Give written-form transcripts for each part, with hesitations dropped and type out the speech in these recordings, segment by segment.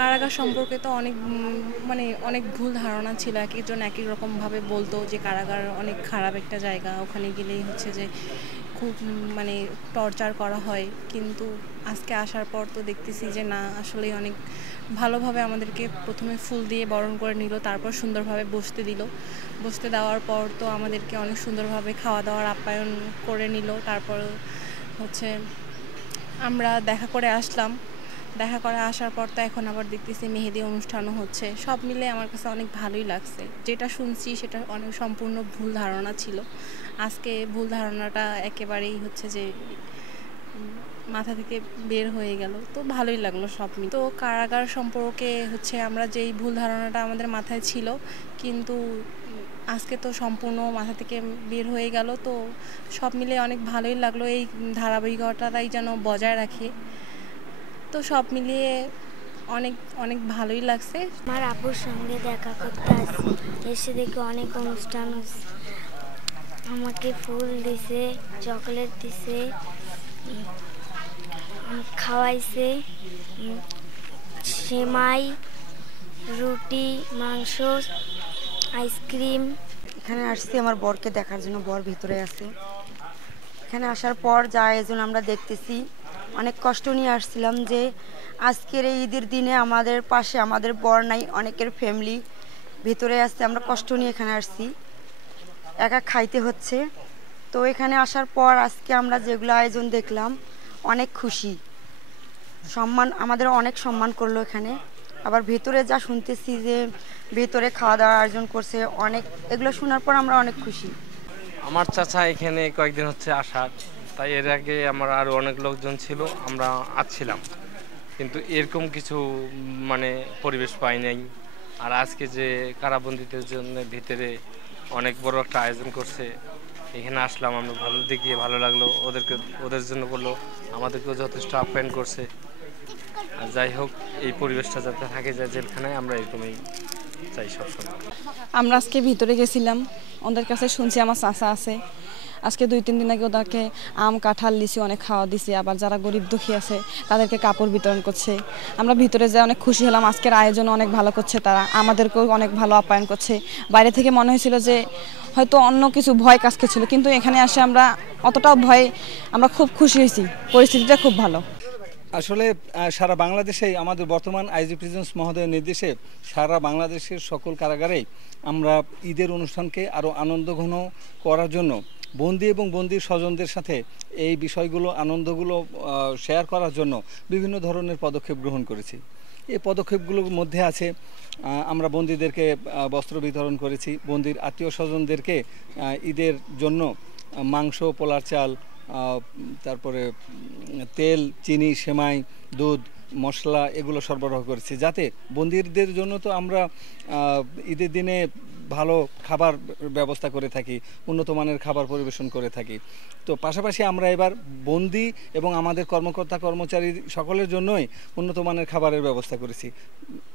কারাগার সম্পর্কে তো অনেক মানে অনেক ভুল ধারণা ছিল। একেকজন একেক রকমভাবে বলতো যে কারাগার অনেক খারাপ একটা জায়গা, ওখানে গেলেই হচ্ছে যে খুব মানে টর্চার করা হয়। কিন্তু আজকে আসার পর তো দেখতেছি যে না, আসলেই অনেক ভালোভাবে আমাদেরকে প্রথমে ফুল দিয়ে বরণ করে নিল, তারপর সুন্দরভাবে বসতে দিল। বসতে দেওয়ার পর তো আমাদেরকে অনেক সুন্দরভাবে খাওয়া দাওয়ার আপ্যায়ন করে নিল। তারপর হচ্ছে আমরা দেখা করে আসলাম। দেখা করে আসার পর তো এখন আবার দেখতেছি মেহেদি অনুষ্ঠানও হচ্ছে। সব মিলে আমার কাছে অনেক ভালোই লাগছে। যেটা শুনছি সেটা অনেক সম্পূর্ণ ভুল ধারণা ছিল। আজকে ভুল ধারণাটা একেবারেই হচ্ছে যে মাথা থেকে বের হয়ে গেল। তো ভালোই লাগলো সব মিলে। তো কারাগার সম্পর্কে হচ্ছে আমরা যেই ভুল ধারণাটা আমাদের মাথায় ছিল, কিন্তু আজকে তো সম্পূর্ণ মাথা থেকে বের হয়ে গেল। তো সব মিলে অনেক ভালোই লাগলো। এই ধারাবাহিকতাটাই যেন বজায় রাখে। তো সব মিলিয়ে অনেক অনেক ভালোই লাগছে। আমার আপুর সঙ্গে দেখা করতে আসছি, এসে দেখি অনেক অনুষ্ঠান হচ্ছে। আমাকে ফুল দিছে, চকলেট দিছে, খাওয়াইছে, সেমাই, রুটি, মাংস, আইসক্রিম। এখানে আসছি আমার বরকে দেখার জন্য। বর ভিতরে আছে। এখানে আসার পর যা আয়োজন আমরা দেখতেছি, অনেক কষ্ট নিয়ে আসছিলাম যে আজকের এই ঈদের দিনে আমাদের পাশে আমাদের বর নাই, অনেকের ফ্যামিলি ভিতরে আসছে। আমরা কষ্ট নিয়ে এখানে আসছি, একা খাইতে হচ্ছে। তো এখানে আসার পর আজকে আমরা যেগুলো আয়োজন দেখলাম, অনেক খুশি। সম্মান, আমাদের অনেক সম্মান করলো এখানে। আবার ভেতরে যা শুনতেছি যে ভেতরে খাওয়া দাওয়ার আয়োজন করছে অনেক, এগুলো শোনার পর আমরা অনেক খুশি। আমার চাচা এখানে কয়েকদিন হচ্ছে আসার, তাই এর আগে আমার আরও অনেক লোকজন ছিল, আমরা আসছিলাম, কিন্তু এরকম কিছু মানে পরিবেশ পাই নাই। আর আজকে যে কারাবন্দীদের জন্য ভিতরে অনেক বড় একটা আয়োজন করছে, এখানে আসলাম আমরা, ভালো দেখিয়ে ভালো লাগলো। ওদের জন্য করলো, আমাদেরকেও যথেষ্ট আপ্যায়ন করছে। আর যাই হোক, এই পরিবেশটা যাতে থাকে যায় জেলখানায়, আমরা এরকমই চাই সবসময়। আমরা আজকে ভিতরে গেছিলাম, ওদের কাছে শুনছি আমার চাচা আছে। আজকে 2-3 দিন আগে ওদেরকে আম, কাঁঠাল, লিচু অনেক খাওয়া দিছি। আবার যারা গরিব দুঃখী আছে তাদেরকে কাপড় বিতরণ করছে। আমরা ভিতরে যাই অনেক খুশি হলাম। আজকের আয়োজন অনেক ভালো করছে তারা, আমাদেরকেও অনেক ভালো আপ্যায়ন করছে। বাইরে থেকে মনে হয়েছিল যে হয়তো অন্য কিছু ভয় কাজ করছিল, কিন্তু এখানে আসে আমরা অতটাও ভয়, আমরা খুব খুশি হয়েছি। পরিস্থিতিটা খুব ভালো। আসলে সারা বাংলাদেশেই আমাদের বর্তমান আইজি প্রিজন্স মহোদয়ের নির্দেশে সারা বাংলাদেশের সকল কারাগারেই আমরা ঈদের অনুষ্ঠানকে আরও আনন্দঘন করার জন্য বন্দি এবং বন্দির স্বজনদের সাথে এই বিষয়গুলো, আনন্দগুলো শেয়ার করার জন্য বিভিন্ন ধরনের পদক্ষেপ গ্রহণ করেছি। এই পদক্ষেপগুলোর মধ্যে আছে আমরা বন্দীদেরকে বস্ত্র বিতরণ করেছি, বন্দির আত্মীয় স্বজনদেরকে ঈদের জন্য মাংস, পোলার চাল, তারপরে তেল, চিনি, সেমাই, দুধ, মশলা এগুলো সরবরাহ করেছি, যাতে বন্দীদের জন্য তো আমরা ঈদের দিনে ভালো খাবার ব্যবস্থা করে থাকি, উন্নত মানের খাবার পরিবেশন করে থাকি। তো পাশাপাশি আমরা এবার বন্দি এবং আমাদের কর্মকর্তা কর্মচারী সকলের জন্যই উন্নত মানের খাবারের ব্যবস্থা করেছি।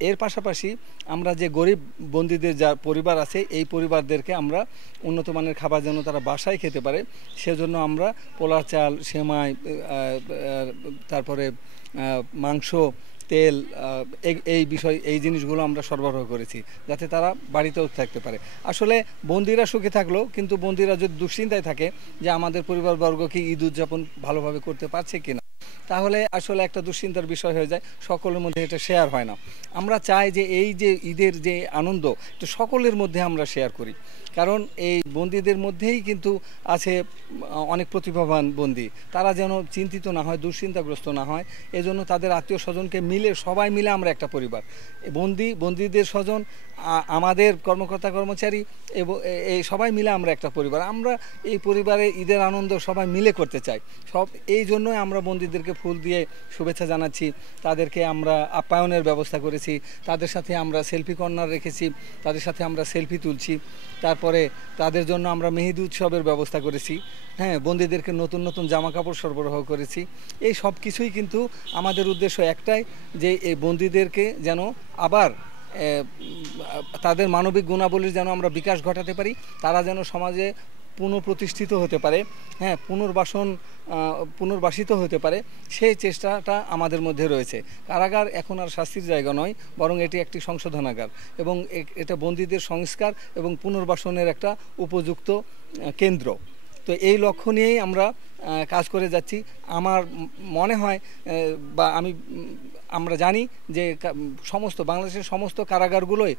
এর পাশাপাশি আমরা যে গরিব বন্দীদের যা পরিবার আছে, এই পরিবারদেরকে আমরা উন্নত মানের খাবার যেন তারা বাসায় খেতে পারে, সেজন্য আমরা পোলার চাল, সেমাই, তারপরে মাংস, তেল, এই জিনিসগুলো আমরা সরবরাহ করেছি, যাতে তারা বাড়িতেও থাকতে পারে। আসলে বন্দিরা সুখে থাকলো, কিন্তু বন্দিরা যদি দুশ্চিন্তায় থাকে যে আমাদের পরিবারবর্গ কি ঈদ উদযাপন ভালোভাবে করতে পারছে কিনা, তাহলে আসলে একটা দুশ্চিন্তার বিষয় হয়ে যায়, সকলের মধ্যে এটা শেয়ার হয় না। আমরা চাই যে এই যে ঈদের যে আনন্দ, এটা সকলের মধ্যে আমরা শেয়ার করি, কারণ এই বন্দীদের মধ্যেই কিন্তু আছে অনেক প্রতিভাবান বন্দী। তারা যেন চিন্তিত না হয়, দুশ্চিন্তাগ্রস্ত না হয়, এজন্য তাদের আত্মীয় স্বজনকে মিলে, সবাই মিলে আমরা একটা পরিবার। বন্দীদের স্বজন, আমাদের কর্মকর্তা কর্মচারী এবং এই সবাই মিলে আমরা একটা পরিবার। আমরা এই পরিবারে ঈদের আনন্দ সবাই মিলে করতে চাই। এই জন্যই আমরা বন্দীদেরকে ফুল দিয়ে শুভেচ্ছা জানাচ্ছি, তাদেরকে আমরা আপ্যায়নের ব্যবস্থা করেছি, তাদের সাথে আমরা সেলফি কর্নার রেখেছি, তাদের সাথে আমরা সেলফি তুলছি। তারপরে তাদের জন্য আমরা মেহেদি উৎসবের ব্যবস্থা করেছি। হ্যাঁ, বন্দীদেরকে নতুন নতুন জামা কাপড় সরবরাহ করেছি। এই সব কিছুই কিন্তু আমাদের উদ্দেশ্য একটাই, যে এই বন্দীদেরকে যেন আবার তাদের মানবিক গুণাবলীর যেন আমরা বিকাশ ঘটাতে পারি, তারা যেন সমাজে পুনঃপ্রতিষ্ঠিত হতে পারে, হ্যাঁ, পুনর্বাসিত হতে পারে, সেই চেষ্টাটা আমাদের মধ্যে রয়েছে। কারাগার এখন আর শাস্তির জায়গা নয়, বরং এটি একটি সংশোধনাগার এবং এটা বন্দীদের সংস্কার এবং পুনর্বাসনের একটা উপযুক্ত কেন্দ্র। তো এই লক্ষ্য নিয়েই আমরা কাজ করে যাচ্ছি। আমার মনে হয় বা আমরা জানি যে বাংলাদেশের সমস্ত কারাগারগুলোই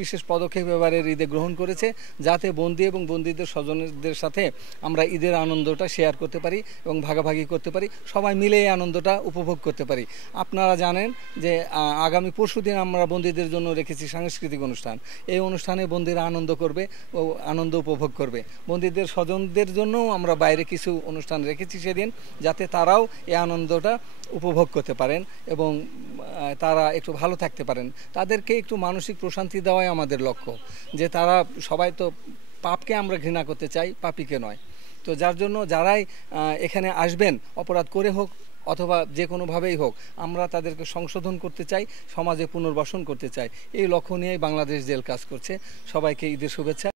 বিশেষ পদক্ষেপ এবারের ঈদে গ্রহণ করেছে, যাতে বন্দী এবং বন্দীদের স্বজনদের সাথে আমরা ঈদের আনন্দটা শেয়ার করতে পারি এবং ভাগাভাগি করতে পারি, সবাই মিলে এই আনন্দটা উপভোগ করতে পারি। আপনারা জানেন যে আগামী পরশুদিন আমরা বন্দীদের জন্য রেখেছি সাংস্কৃতিক অনুষ্ঠান। এই অনুষ্ঠানে বন্দীরা আনন্দ করবে ও আনন্দ উপভোগ করবে। বন্দীদের স্বজনদের জন্যও আমরা বাইরে কিছু অনুষ্ঠান রেখেছি সেদিন, যাতে তারাও এই আনন্দটা উপভোগ করতে পারেন এবং তারা একটু ভালো থাকতে পারেন। তাদেরকে একটু মানসিক প্রশান্তি দেওয়াই আমাদের লক্ষ্য, যে তারা সবাই তো পাপকে আমরা ঘৃণা করতে চাই, পাপীকে নয়। তো যার জন্য যারাই এখানে আসবেন, অপরাধ করে হোক অথবা যে কোনোভাবেই হোক, আমরা তাদেরকে সংশোধন করতে চাই, সমাজে পুনর্বাসন করতে চাই। এই লক্ষ্য নিয়েই বাংলাদেশ জেল কাজ করছে। সবাইকে ঈদের শুভেচ্ছা।